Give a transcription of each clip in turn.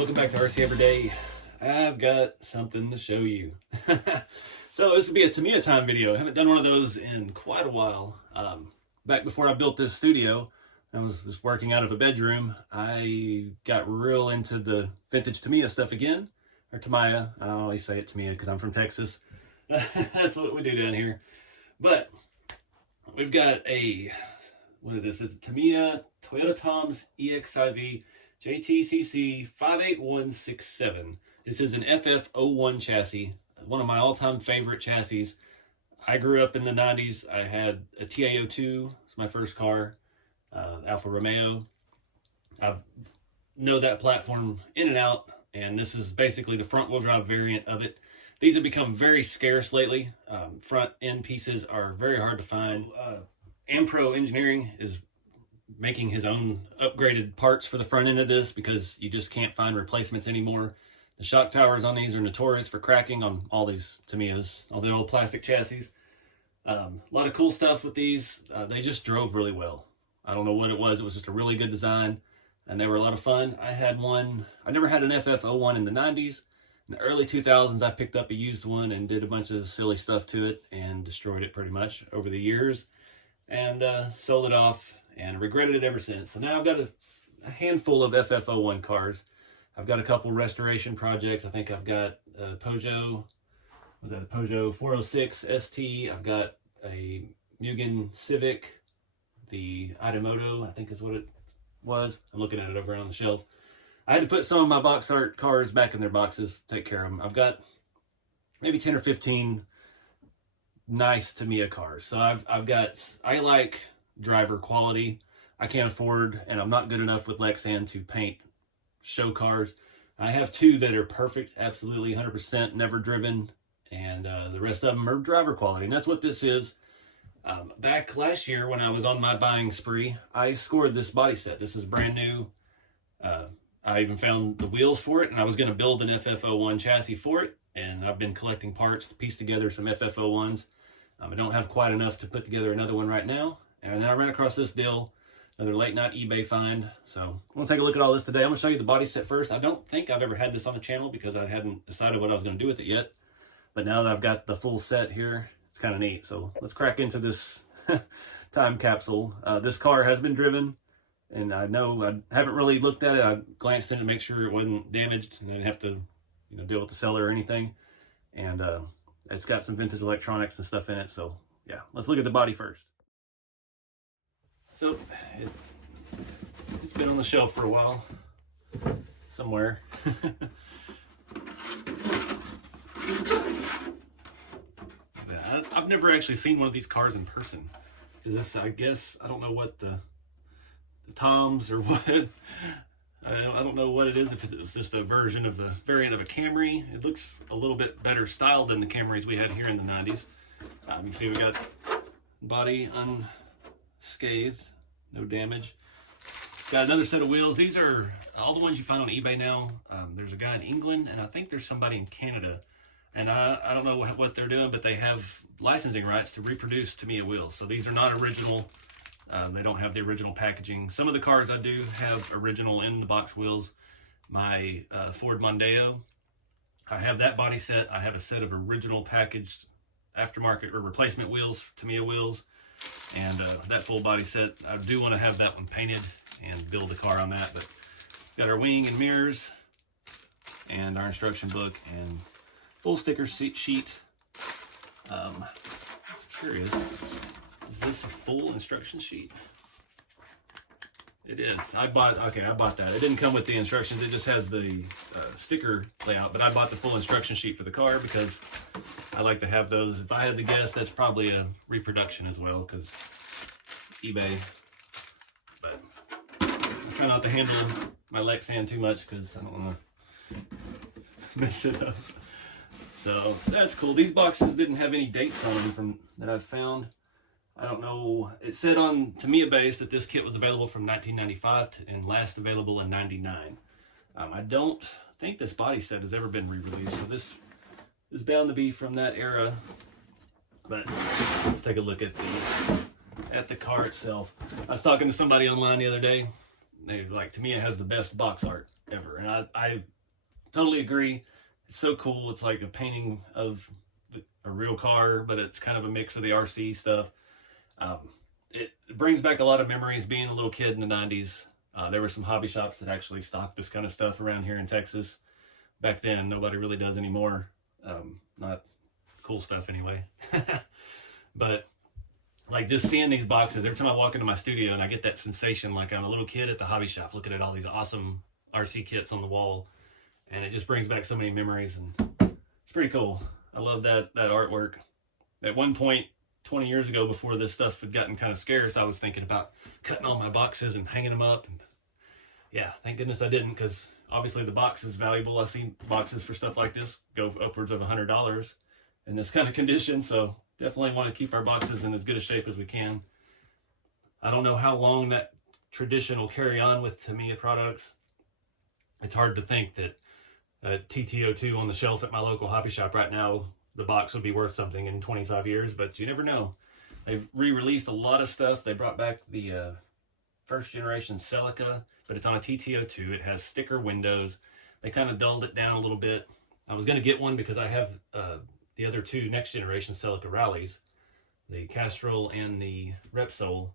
Welcome back to RC Everyday. I've got something to show you. So this will be a Tamiya time video. I haven't done one of those in quite a while. Back before I built this studio, I was just working out of a bedroom. I got real into the vintage Tamiya stuff again, or Tamiya. I always say it Tamiya because I'm from Texas. That's what we do down here. But we've got a, what is this? It's a Tamiya Toyota Tom's EXIV JTCC 58167. This is an FF01 chassis, one of my all-time favorite chassis. I grew up in the 90s. I had a TAO2, it's my first car, Alfa Romeo. I know that platform in and out, and this is basically the front-wheel drive variant of it. These have become very scarce lately. Front end pieces are very hard to find. Ampro Engineering is making his own upgraded parts for the front end of this because you just can't find replacements anymore. The shock towers on these are notorious for cracking on all these Tamiyas, all the old plastic chassis. A lot of cool stuff with these. They just drove really well. I don't know what it was. It was just a really good design, and they were a lot of fun. I had one. I never had an FF01 in the 90s. In the early 2000s, I picked up a used one and did a bunch of silly stuff to it and destroyed it pretty much over the years, and sold it off and regretted it ever since. So now I've got a handful of FF01 cars. I've got a couple restoration projects. I think I've got a Peugeot, was that a Peugeot 406 ST? I've got a Mugen Civic, the Idemoto, I think is what it was. I'm looking at it over on the shelf. I had to put some of my box art cars back in their boxes, take care of them. I've got maybe 10 or 15 nice Tamiya cars. So I like driver quality. I can't afford, and I'm not good enough with Lexan to paint show cars. I have two that are perfect, absolutely 100% never driven, and the rest of them are driver quality, and that's what this is. Back last year when I was on my buying spree, I scored this body set. This is brand new. I even found the wheels for it, and I was going to build an FF01 chassis for it, and I've been collecting parts to piece together some FF01s. I don't have quite enough to put together another one right now, and then I ran across this deal, another late night eBay find. So I'm going to take a look at all this today. I'm going to show you the body set first. I don't think I've ever had this on the channel because I hadn't decided what I was going to do with it yet, but now that I've got the full set here, it's kind of neat. So let's crack into this time capsule. This car has been driven, and I know I haven't really looked at it. I glanced in to make sure it wasn't damaged and I didn't have to, deal with the seller or anything. And it's got some vintage electronics and stuff in it. So yeah, let's look at the body first. So it's been on the shelf for a while, somewhere. Yeah, I've never actually seen one of these cars in person. Is this, I guess, I don't know what the Toms or what. I don't know what it is, if it's just a variant of a Camry. It looks a little bit better styled than the Camrys we had here in the 90s. You can see we got body unscathed, no damage. Got another set of wheels. These are all the ones you find on eBay now. There's a guy in England, and I think there's somebody in Canada. And I don't know what they're doing, but they have licensing rights to reproduce Tamiya wheels. So these are not original. They don't have the original packaging. Some of the cars I do have original in the box wheels. My Ford Mondeo, I have that body set. I have a set of original packaged aftermarket or replacement wheels, Tamiya wheels, and that full body set. I do want to have that one painted and build a car on that. But got our wing and mirrors and our instruction book and full sticker sheet. I was curious, is this a full instruction sheet? It is. I bought that. It didn't come with the instructions. It just has the sticker layout, but I bought the full instruction sheet for the car because I like to have those. If I had to guess, that's probably a reproduction as well because eBay. But I try not to handle my Lexan too much because I don't want to mess it up. So that's cool. These boxes didn't have any dates on them from that I've found. I don't know. It said on Tamiya base that this kit was available from 1995 and last available in '99. I don't think this body set has ever been re-released, so this is bound to be from that era. But let's take a look at the car itself. I was talking to somebody online the other day. They were like, Tamiya has the best box art. ever. And I totally agree. It's so cool. It's like a painting of a real car, but it's kind of a mix of the RC stuff. It brings back a lot of memories being a little kid in the 90s. There were some hobby shops that actually stocked this kind of stuff around here in Texas. Back then, nobody really does anymore. Not cool stuff anyway. But like just seeing these boxes, every time I walk into my studio and I get that sensation like I'm a little kid at the hobby shop looking at all these awesome RC kits on the wall. And it just brings back so many memories, and it's pretty cool. I love that artwork. At one point, 20 years ago, before this stuff had gotten kind of scarce, I was thinking about cutting all my boxes and hanging them up. And yeah, thank goodness I didn't, because obviously the box is valuable. I've seen boxes for stuff like this go upwards of $100 in this kind of condition. So definitely want to keep our boxes in as good a shape as we can. I don't know how long that tradition will carry on with Tamiya products. It's hard to think that a TT02 on the shelf at my local hobby shop right now, the box would be worth something in 25 years, but you never know. They've re-released a lot of stuff. They brought back the first generation Celica, but it's on a TT02. It has sticker windows. They kind of dulled it down a little bit. I was going to get one because I have the other two next generation Celica Rallies, the Castrol and the Repsol.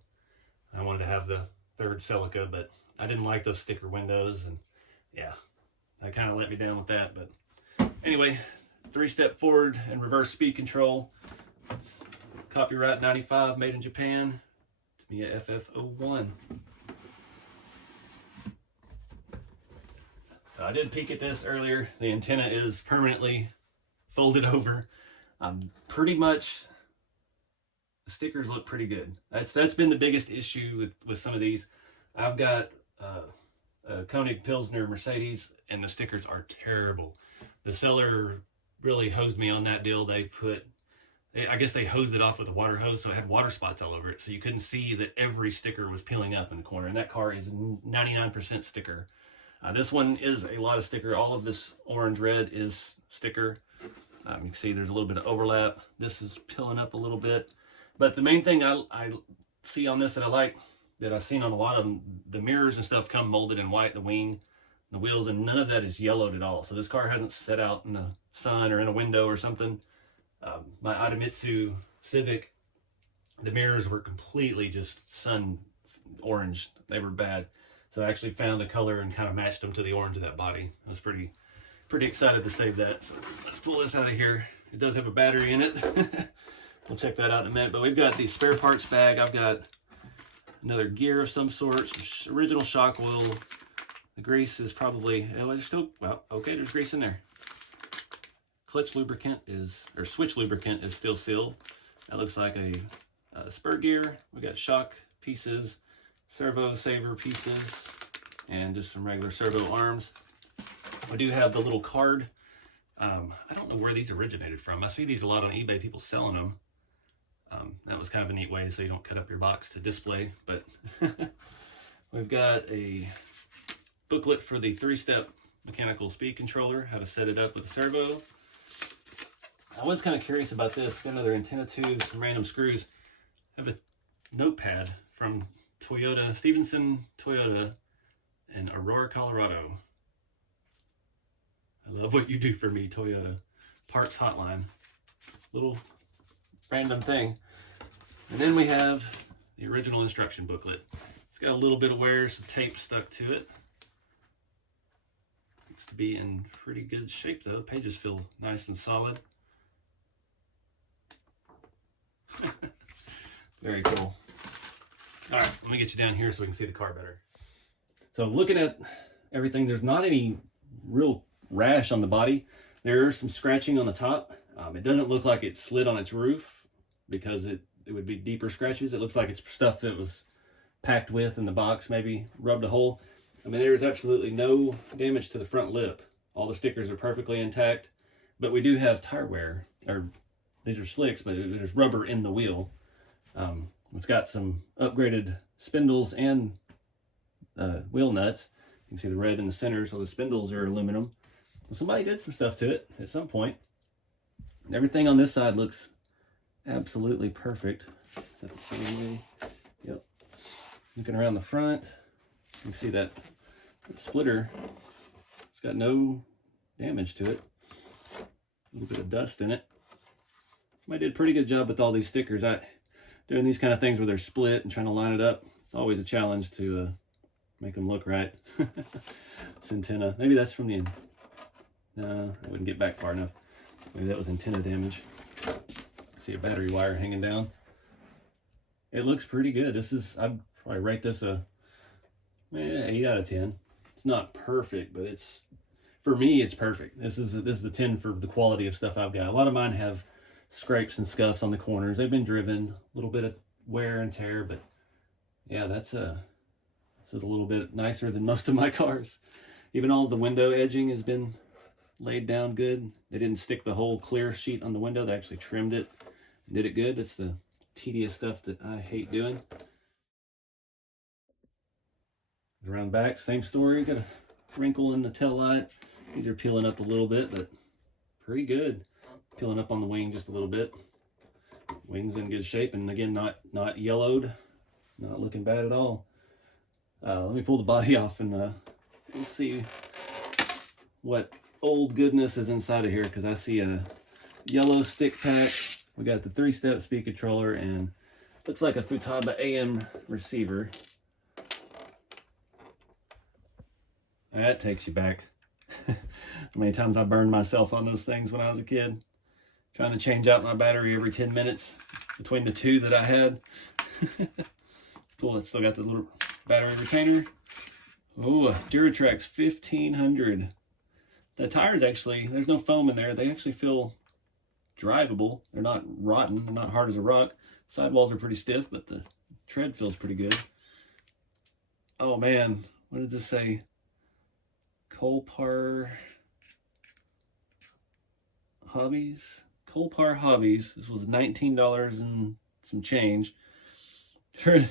I wanted to have the third Celica, but I didn't like those sticker windows, and yeah, that kind of let me down with that. But anyway, 3-step forward and reverse speed control. Copyright 95, made in Japan. Tamiya FF01. So I did peek at this earlier. The antenna is permanently folded over. Pretty much, the stickers look pretty good. That's been the biggest issue with some of these. I've got a Koenig Pilsner Mercedes, and the stickers are terrible. The seller really hosed me on that deal. I guess they hosed it off with a water hose, so it had water spots all over it, so you couldn't see that every sticker was peeling up in the corner. And that car is 99% sticker. This one is a lot of sticker. All of this orange red is sticker. You can see there's a little bit of overlap. This is peeling up a little bit. But the main thing I see on this that I like, that I've seen on a lot of them, the mirrors and stuff come molded in white, the wing, the wheels, and none of that is yellowed at all. So this car hasn't set out in the sun or in a window or something. My Idemitsu Civic, the mirrors were completely just sun orange. They were bad. So I actually found a color and kind of matched them to the orange of that body. I was pretty excited to save that. So let's pull this out of here. It does have a battery in it. We'll check that out in a minute. But we've got the spare parts bag. I've got another gear of some sort, some original shock oil. The grease is probably, there's still, well, okay, there's grease in there. Clutch lubricant or switch lubricant is still sealed. That looks like a spur gear. We got shock pieces, servo saver pieces, and just some regular servo arms. We do have the little card. I don't know where these originated from. I see these a lot on eBay, people selling them. That was kind of a neat way so you don't cut up your box to display. But we've got a booklet for the 3-step mechanical speed controller, how to set it up with the servo. I was kind of curious about this. Got another antenna tube, some random screws. I have a notepad from Toyota, Stevenson Toyota in Aurora, Colorado. I love what you do for me, Toyota. Parts hotline. Little random thing. And then we have the original instruction booklet. It's got a little bit of wear, some tape stuck to it. Looks to be in pretty good shape though. The pages feel nice and solid. Very cool. All right, let me get you down here so we can see the car better. So looking at everything, there's not any real rash on the body. There's some scratching on the top. It doesn't look like it slid on its roof because it would be deeper scratches. It looks like it's stuff that was packed with in the box, maybe rubbed a hole. I mean, there's absolutely no damage to the front lip. All the stickers are perfectly intact, but we do have tire wear, or these are slicks, but there's rubber in the wheel. It's got some upgraded spindles and wheel nuts. You can see the red in the center, so the spindles are aluminum. Well, somebody did some stuff to it at some point. Everything on this side looks absolutely perfect. Is that the same way? Yep. Looking around the front, you can see that splitter It's got no damage to it. A little bit of dust in it. Somebody did a pretty good job with all these stickers. Doing these kind of things where they're split and trying to line it up, it's always a challenge to make them look right. This antenna, maybe that's from the end. No, I wouldn't get back far enough. Maybe that was antenna damage. See a battery wire hanging down. It looks pretty good. I'd probably rate this a 8 out of 10. It's not perfect, but for me, it's perfect. This is a 10 for the quality of stuff I've got. A lot of mine have scrapes and scuffs on the corners. They've been driven, a little bit of wear and tear, but yeah, this is a little bit nicer than most of my cars. Even all the window edging has been laid down good. They didn't stick the whole clear sheet on the window. They actually trimmed it and did it good. It's the tedious stuff that I hate doing. Around back, same story. Got a wrinkle in the tail light. These are peeling up a little bit, but pretty good. Peeling up on the wing just a little bit. Wing's in good shape, and again, not yellowed, not looking bad at all. Let me pull the body off and see what old goodness is inside of here, because I see a yellow stick pack. We got the 3-step speed controller and looks like a Futaba AM receiver. That takes you back. How many times I burned myself on those things when I was a kid, trying to change out my battery every 10 minutes between the two that I had. Cool, it's still got the little battery retainer. Oh, Duratrax 1500. The tires actually, there's no foam in there. They actually feel drivable. They're not rotten. They're not hard as a rock. Sidewalls are pretty stiff, but the tread feels pretty good. Oh man, what did this say? Colpar Hobbies. Colpar Hobbies. This was $19 and some change for a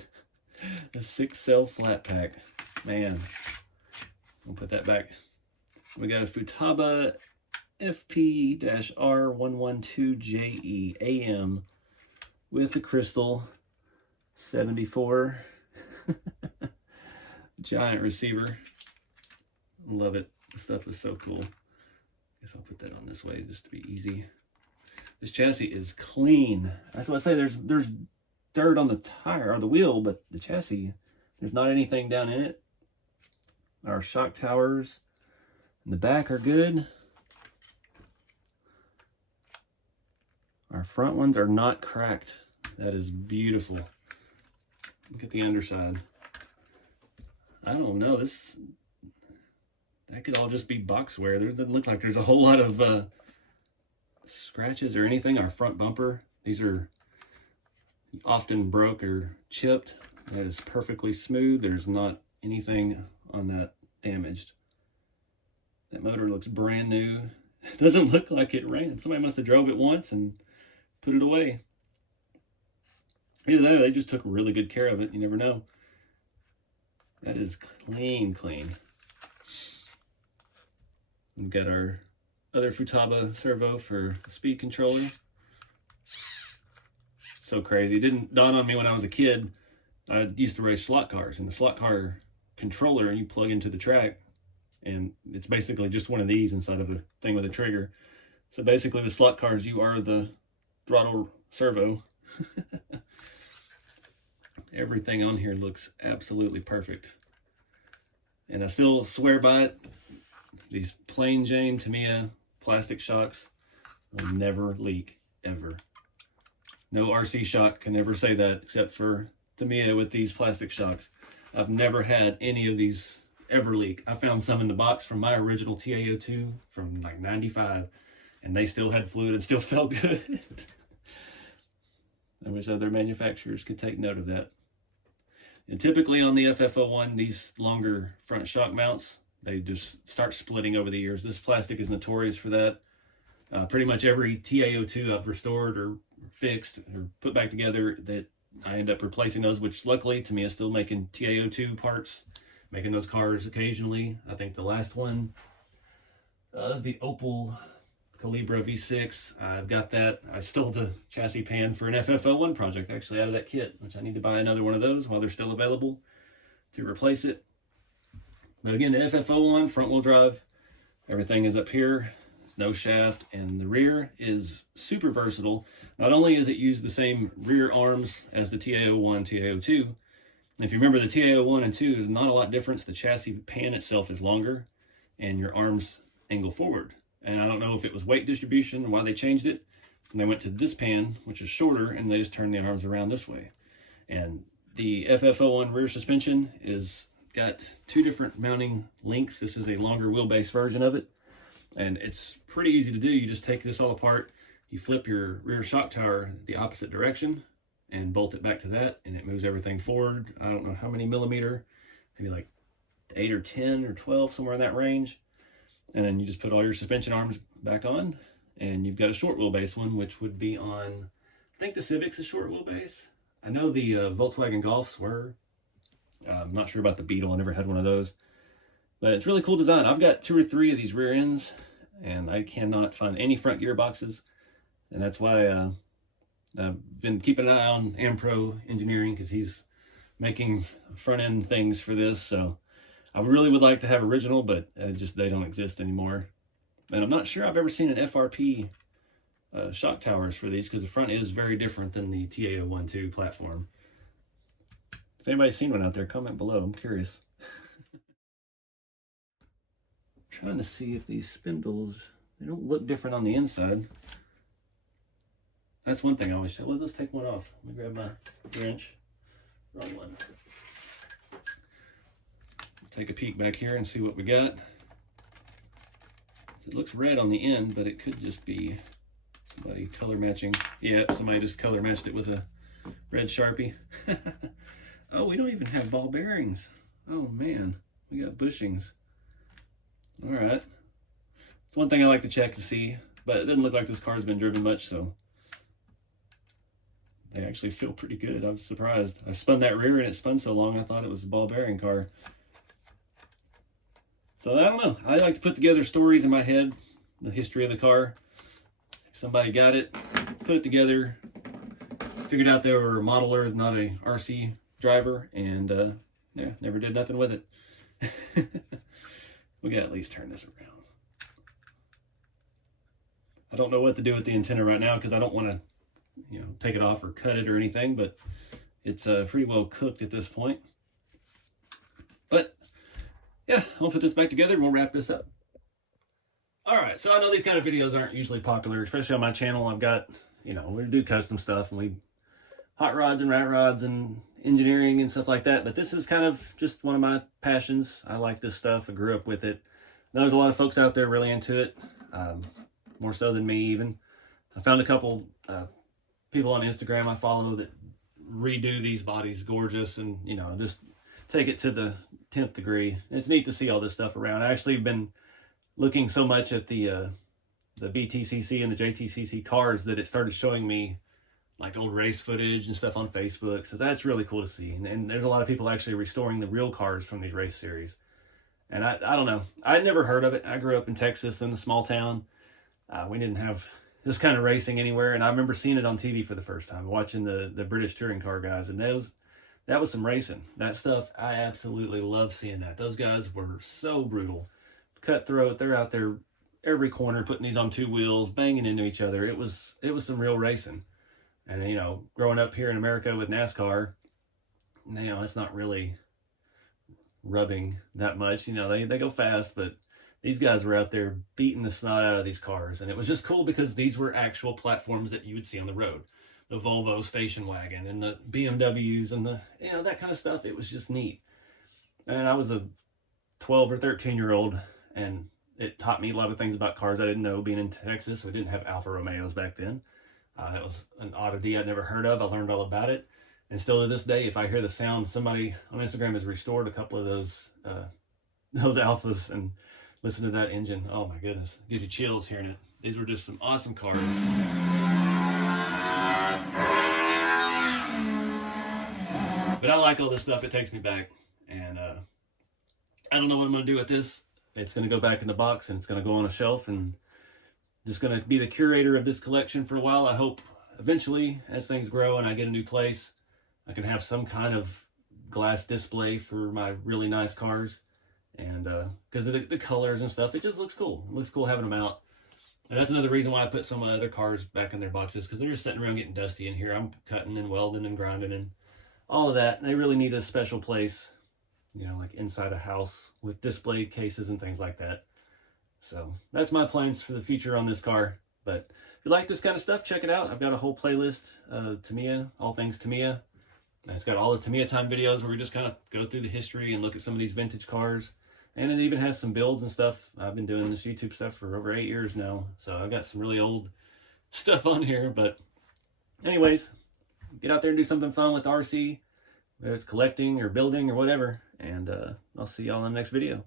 6-cell flat pack. Man, I'll put that back. We got a Futaba FP-R112JE AM with the crystal 74 giant receiver. Love it. This stuff is so cool. Guess I'll put that on this way just to be easy. This chassis is clean. That's what I say. There's dirt on the tire or the wheel, but the chassis, there's not anything down in it. Our shock towers in the back are good. Our front ones are not cracked. That is beautiful. Look at the underside. I don't know. That could all just be box wear. There doesn't look like there's a whole lot of scratches or anything. Our front bumper, these are often broke or chipped. That is perfectly smooth. There's not anything on that damaged. That motor looks brand new. It doesn't look like it ran. Somebody must have drove it once and put it away. Either that or they just took really good care of it. You never know. That is clean. We've got our other Futaba servo for the speed controller. So crazy. It didn't dawn on me when I was a kid. I used to race slot cars, and the slot car controller you plug into the track, and it's basically just one of these inside of a thing with a trigger. So basically with slot cars, you are the throttle servo. Everything on here looks absolutely perfect. And I still swear by it. These plain Jane Tamiya plastic shocks will never leak, ever. No RC shock can ever say that, except for Tamiya with these plastic shocks. I've never had any of these ever leak. I found some in the box from my original TAO2 from like 95, and they still had fluid and still felt good. I wish other manufacturers could take note of that. And typically on the FF01, these longer front shock mounts, they just start splitting over the years. This plastic is notorious for that. Pretty much every TAO2 I've restored or fixed or put back together, that I end up replacing those, which luckily to me is still making TAO2 parts, making those cars occasionally. I think the last one is the Opel Calibra V6. I've got that. I stole the chassis pan for an FF01 project, actually, out of that kit, which I need to buy another one of those while they're still available to replace it. But again, the FF01 front-wheel drive, Everything is up here. There's no shaft, and the rear is super versatile. Not only is it used the same rear arms as the TA01, TA02, and if you remember, the TA01 and 2 is not a lot different. The chassis pan itself is longer, and your arms angle forward. And I don't know if it was weight distribution or why they changed it. And they went to this pan, which is shorter, and they just turned the arms around this way. And the FF01 rear suspension is got two different mounting links. This is a longer wheelbase version of it, and it's pretty easy to do. You just take this all apart, you flip your rear shock tower the opposite direction and bolt it back to that, and it moves everything forward. I don't know how many millimeter, maybe like 8 or 10 or 12, somewhere in that range. And then you just put all your suspension arms back on, and you've got a short wheelbase one, which would be on, I think the Civic's a short wheelbase. I know the Volkswagen Golfs were. I'm not sure about the Beetle. I never had one of those. But it's really cool design. I've got 2 or 3 of these rear ends, and I cannot find any front gearboxes. And that's why I've been keeping an eye on Ampro Engineering, because he's making front end things for this. So I really would like to have original, but just they don't exist anymore. And I'm not sure I've ever seen an FRP shock towers for these, because the front is very different than the TA01 platform. If anybody's seen one out there, comment below. I'm curious. Trying to see if these spindles, they don't look different on the inside. That's one thing I always say. Let's take one off. Let me grab my wrench. Wrong one. Take a peek back here and see what we got. It looks red on the end, but it could just be somebody color matching. Yeah, somebody just color matched it with a red Sharpie. Oh, we don't even have ball bearings. Oh man, we got bushings. All right. It's one thing I like to check to see, but it doesn't look like this car's been driven much, so they actually feel pretty good. I was surprised. I spun that rear and it spun so long I thought it was a ball bearing car. So I don't know. I like to put together stories in my head, the history of the car. Somebody got it, put it together, figured out they were a modeler, not a RC driver, and yeah, never did nothing with it. We gotta at least turn this around. I don't know what to do with the antenna right now, because I don't want to, you know, take it off or cut it or anything, but it's pretty well cooked at this point. But yeah, I'll put this back together and we'll wrap this up. All right, so I know these kind of videos aren't usually popular, especially on my channel. I've got, you know, we do custom stuff, and we hot rods and rat rods and engineering and stuff like that. But this is kind of just one of my passions. I like this stuff. I grew up with it. I know there's a lot of folks out there really into it, more so than me even. I found a couple people on Instagram I follow that redo these bodies gorgeous, and, you know, just take it to the 10th degree. It's neat to see all this stuff around. I actually been looking so much at the BTCC and the JTCC cars that it started showing me like old race footage and stuff on Facebook. So that's really cool to see. And there's a lot of people actually restoring the real cars from these race series. And I don't know. I'd never heard of it. I grew up in Texas in a small town. We didn't have this kind of racing anywhere. And I remember seeing it on TV for the first time, watching the British touring car guys. And that was some racing. That stuff, I absolutely love seeing that. Those guys were so brutal. Cutthroat. They're out there every corner putting these on 2 wheels, banging into each other. It was some real racing. And, you know, growing up here in America with NASCAR, you know, it's not really rubbing that much. You know, they go fast, but these guys were out there beating the snot out of these cars. And it was just cool because these were actual platforms that you would see on the road. The Volvo station wagon and the BMWs and the, you know, that kind of stuff. It was just neat. And I was a 12 or 13-year-old, and it taught me a lot of things about cars I didn't know. Being in Texas, we didn't have Alfa Romeos back then. That was an oddity I'd never heard of. I learned all about it. And still to this day, if I hear the sound, somebody on Instagram has restored a couple of those Alphas, and listen to that engine. Oh my goodness. It gives you chills hearing it. These were just some awesome cars. But I like all this stuff. It takes me back. And I don't know what I'm going to do with this. It's going to go back in the box, and it's going to go on a shelf, and just going to be the curator of this collection for a while. I hope eventually, as things grow and I get a new place, I can have some kind of glass display for my really nice cars. And because of the colors and stuff, it just looks cool. It looks cool having them out. And that's another reason why I put some of my other cars back in their boxes, because they're just sitting around getting dusty in here. I'm cutting and welding and grinding and all of that. And they really need a special place, you know, like inside a house with display cases and things like that. So that's my plans for the future on this car. But if you like this kind of stuff, check it out. I've got a whole playlist of Tamiya, all things Tamiya. And it's got all the Tamiya time videos where we just kind of go through the history and look at some of these vintage cars. And it even has some builds and stuff. I've been doing this YouTube stuff for over 8 years now. So I've got some really old stuff on here. But anyways, get out there and do something fun with RC, whether it's collecting or building or whatever. And I'll see y'all in the next video.